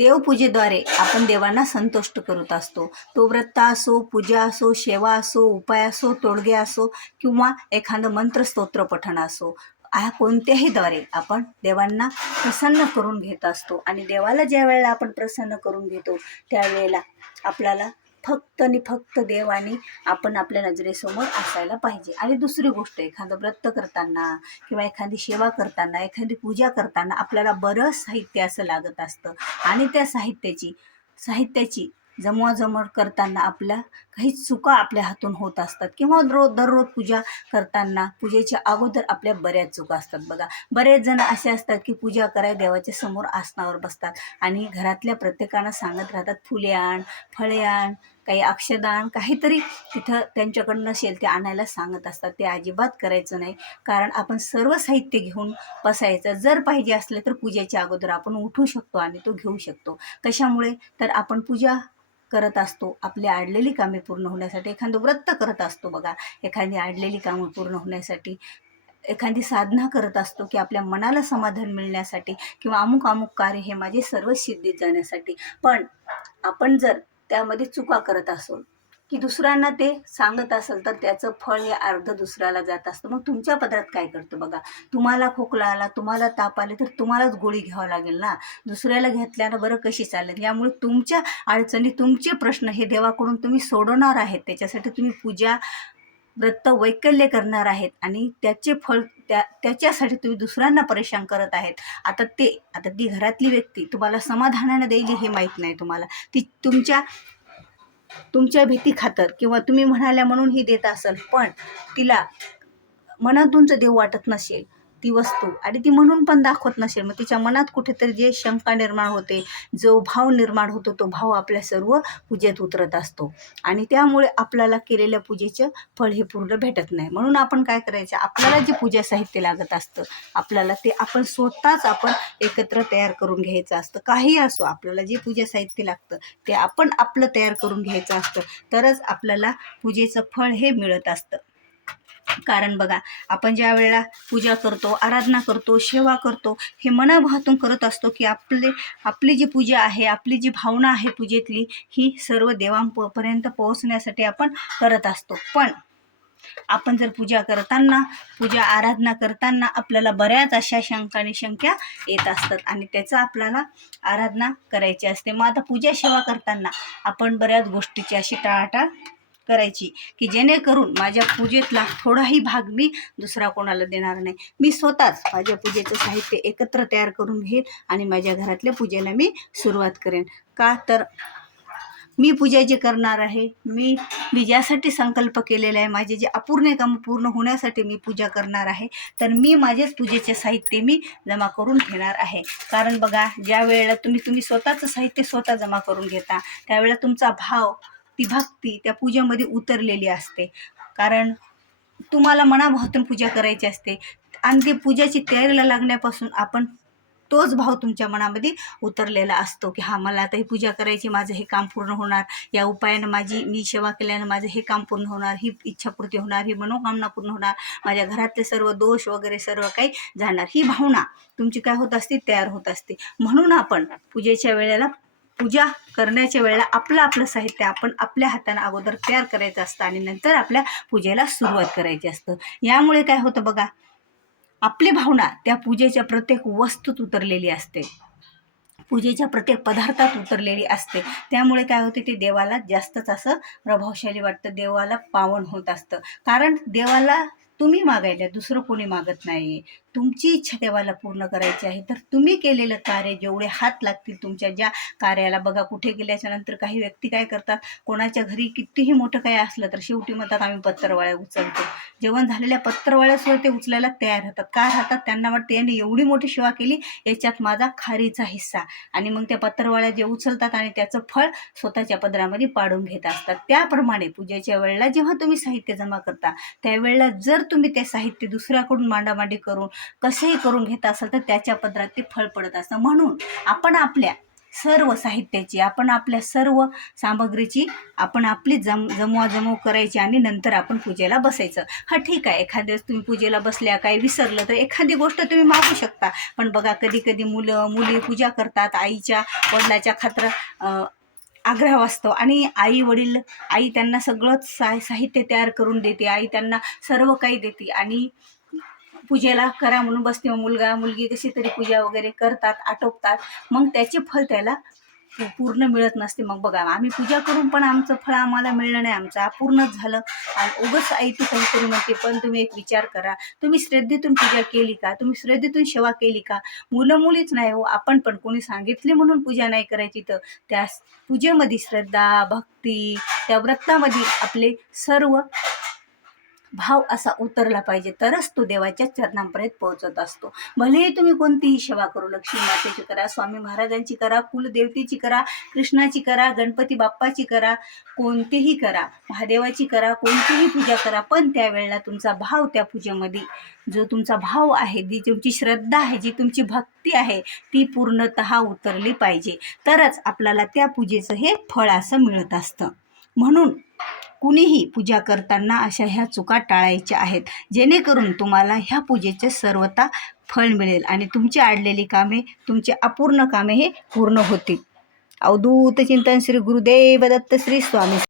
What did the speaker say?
देवपूजेद्वारे आपण देवांना संतुष्ट करत असतो. तो व्रत असो, पूजा असो, सेवा असो, उपाय असो, तोडगे असो किंवा एखादं मंत्रस्तोत्र पठण असो, कोणत्याहीद्वारे आपण देवांना प्रसन्न करून घेत असतो. आणि देवाला ज्या वेळेला आपण प्रसन्न करून घेतो त्यावेळेला आपल्याला फक्त आणि फक्त देव आणि आपण आपल्या नजरेसमोर असायला पाहिजे. आणि दुसरी गोष्ट, एखादं व्रत करताना किंवा एखादी सेवा करताना, एखादी पूजा करताना आपल्याला बरंच साहित्य असं लागत असतं. आणि त्या साहित्याची जमवाजमव करताना आपल्या काही चुका आपल्या हातून होत असतात. किंवा दररोज पूजा करताना पूजेच्या अगोदर आपल्या बऱ्याच चुका असतात. बघा, बरेच जण असे असतात की पूजा कराय देवाच्या समोर आसनावर बसतात आणि घरातल्या प्रत्येकानं सांगत राहतात, फुले आण, फळे आण, काही अक्षदान, काहीतरी तिथं त्यांच्याकडं नसेल ते आणायला सांगत असतात. ते अजिबात करायचं नाही. कारण आपण सर्व साहित्य घेऊन बसायचं. जर पाहिजे असले तर पूजेच्या अगोदर आपण उठू शकतो आणि तो घेऊ शकतो. कशामुळे तर आपण पूजा करत असतो आपली अडलेली कामे पूर्ण होण्यासाठी. एखादं व्रत करत असतो बघा, एखादी अडलेली कामं पूर्ण होण्यासाठी, एखादी साधना करत असतो की आपल्या मनाला समाधान मिळण्यासाठी किंवा अमुक कार्य हे माझे सर्व सिद्धीत जाण्यासाठी. पण आपण जर त्यामध्ये चुका करत असो की दुसऱ्यांना ते सांगत असेल तर त्याचं फळ हे अर्ध दुसऱ्याला जात असतं. मग तुमच्या पदरात काय करतं बघा, तुम्हाला खोकला आला, तुम्हाला ताप आले तर तुम्हालाच गोळी घ्यावं लागेल ना. दुसऱ्याला घेतल्यानं बरं कशी चालेल. यामुळे तुमच्या अडचणी, तुमचे प्रश्न हे देवाकडून तुम्ही सोडवणार आहेत. त्याच्यासाठी तुम्ही पूजा, व्रत, वैकल्य करणार आहेत आणि त्याचे फळ त्याच्यासाठी तुम्ही दुसऱ्यांना परेशान करत आहेत. आता ती घरातली व्यक्ती तुम्हाला समाधानानं देईल हे माहीत नाही तुम्हाला. ती तुमच्या भीती खातर किंवा तुम्ही म्हणाल्या म्हणून ही देत असेल, पण तिला मनातून जर देव वाटत नसेल ती वस्तू आणि ती म्हणून पण दाखवत नसेल, मग तिच्या मनात कुठेतरी जे शंका निर्माण होते, जो भाव निर्माण होतो, तो भाव आपल्या सर्व पूजेत उतरत असतो आणि त्यामुळे आपल्याला केलेल्या पूजेचं फळ हे पूर्ण भेटत नाही. म्हणून आपण काय करायचं, आपल्याला जे पूजा साहित्य लागत असतं आपल्याला ते आपण स्वतःच एकत्र तयार करून घ्यायचं असतं. काही असो, आपल्याला जे पूजा साहित्य लागतं ते आपण आपलं तयार करून घ्यायचं असतं, तरच आपल्याला पूजेचं फळ हे मिळत असतं. कारण बघा, आपण ज्या वेळेला पूजा करतो, आराधना करतो, सेवा करतो, हे मनाभावातून करत असतो की आपली जी पूजा आहे, आपली जी भावना आहे पूजेतली, ही सर्व देवांपर्यंत पोहोचण्यासाठी आपण करत असतो. पण आपण जर पूजा आराधना करताना आपल्याला बऱ्याच अशा शंका येत असतात आणि त्याचं आपल्याला आराधना करायची असते. मग आता पूजा सेवा करताना आपण बऱ्याच गोष्टीची अशी टाळाटाळ करायची की जेणेकरून माझ्या पूजेतला थोडाही भाग मी दुसरा कोणाला देणार नाही. मी स्वतःच माझ्या पूजेचं साहित्य एकत्र तयार करून घेईन आणि माझ्या घरातल्या पूजेला मी सुरुवात करेन. का तर मी पूजा जे करणार आहे, मी ज्यासाठी संकल्प केलेला आहे, माझे जे अपूर्ण काम पूर्ण होण्यासाठी मी पूजा करणार आहे, तर मी माझेच पूजेचे साहित्य मी जमा करून घेणार आहे. कारण बघा, ज्या वेळेला तुम्ही स्वतःचं साहित्य स्वतः जमा करून घेता त्यावेळेला तुमचा भाव, ती भक्ती त्या पूजेमध्ये उतरलेली असते. कारण तुम्हाला मनाभावातून पूजा करायची असते आणि ती पूजाची तयारीला लागण्यापासून आपण तोच भाव तुमच्या मनामध्ये उतरलेला असतो की मला आता ही पूजा करायची, माझं हे काम पूर्ण होणार, या उपायानं मी सेवा केल्यानं माझं हे काम पूर्ण होणार, ही इच्छापूर्ती होणार, ही मनोकामना पूर्ण होणार, माझ्या घरातले सर्व दोष वगैरे सर्व काही जाणार, ही भावना तुमची काय होत असते, तयार होत असते. म्हणून आपण पूजा करण्याच्या वेळेला आपलं साहित्य आपण आपल्या हाताने अगोदर तयार करायचं असतं आणि नंतर आपल्या पूजेला सुरुवात करायची असतं. यामुळे काय होतं बघा, आपली भावना त्या पूजेच्या प्रत्येक वस्तूत उतरलेली असते, पूजेच्या प्रत्येक पदार्थात उतरलेली असते. त्यामुळे काय होते, ते देवाला जास्तच असं प्रभावशाली वाटतं, देवाला पावन होत असतं. कारण देवाला तुम्ही मागायला, दुसरं कोणी मागत नाही. तुमची इच्छा देवाला पूर्ण करायची आहे तर तुम्ही केलेलं कार्य, जेवढे हात लागतील तुमच्या ज्या कार्याला, बघा कुठे गेल्याच्या नंतर काही व्यक्ती काय करतात, कोणाच्या घरी कितीही मोठं काय असलं तर शेवटी म्हणतात आम्ही पत्तरवाळ्या उचलतो. जेवण झालेल्या पत्तरवाळ्यासुद्धा ते उचलायला तयार राहतात. काय राहतात, त्यांना वाटतं यांनी एवढी मोठी सेवा केली, याच्यात माझा खारीचा हिस्सा. आणि मग त्या पत्तरवाळ्या जे उचलतात आणि त्याचं फळ स्वतःच्या पदरामध्ये पाडून घेत असतात. त्याप्रमाणे पूजेच्या वेळेला जेव्हा तुम्ही साहित्य जमा करता त्यावेळेला जर तुम्ही ते साहित्य दुसऱ्याकडून मांडामांडी करून कसेही करून घेत असाल तर त्याच्या पदरात ते फळ पडत असतं. म्हणून आपण आपल्या सर्व साहित्याची, आपण आपल्या सर्व सामग्रीची आपण आपली जमवाजमव करायची आणि नंतर आपण पूजेला बसायचं. हा ठीक आहे, एखाद्या वेळेस तुम्ही पूजेला बसल्या काही विसरलं तर एखादी गोष्ट तुम्ही मागू शकता. पण बघा कधी कधी मुली पूजा करतात, आईच्या वडिलाच्या खातर आग्रह असतो आणि आई त्यांना सगळंच साहित्य तयार करून देते, आई त्यांना सर्व काही देते आणि पूजेला करा म्हणून बसते. मुलगा मुलगी कशी तरी पूजा वगैरे करतात, आटोपतात, मग त्याचे फळ त्याला पूर्ण मिळत नसते. मग बघा, आम्ही पूजा करून पण आमचं फळ आम्हाला मिळलं नाही, आमचं अपूर्णच झालं. आणि उगाच आई तू काहीतरी म्हणते. पण तुम्ही एक विचार करा, तुम्ही श्रद्धेतून पूजा केली का? तुम्ही श्रद्धेतून सेवा केली का? मुलीच नाही हो, आपण पण कोणी सांगितले म्हणून पूजा नाही करायची, तर त्या पूजेमध्ये श्रद्धा, भक्ती, त्या व्रतामध्ये आपले सर्व भाव असा उतरला पाहिजे, तरच तो देवाच्या चरणांपर्यंत पोहोचत असतो. भलेही तुम्ही कोणतीही सेवा करू, लक्ष्मी मातेची करा, स्वामी महाराजांची करा, कुलदेवतेची करा, कृष्णाची करा, गणपती बाप्पाची करा, कोणतीही करा, महादेवाची करा, कोणतीही पूजा करा, पण त्यावेळेला तुमचा भाव त्या पूजेमध्ये, जो तुमचा भाव आहे, जी तुमची श्रद्धा आहे, जी तुमची भक्ती आहे, ती पूर्णतः उतरली पाहिजे, तरच आपल्याला त्या पूजेचं हे फळ असं मिळत असतं. म्हणून कुणीही पूजा करताना अशा ह्या चुका टाळायच्या आहेत, जेणेकरून तुम्हाला ह्या पूजेचे सर्वता फळ मिळेल आणि तुमची अडलेली कामे, तुमची अपूर्ण कामे हे पूर्ण होतील. अवधूत चिंतन श्री गुरुदेव दत्त श्री स्वामी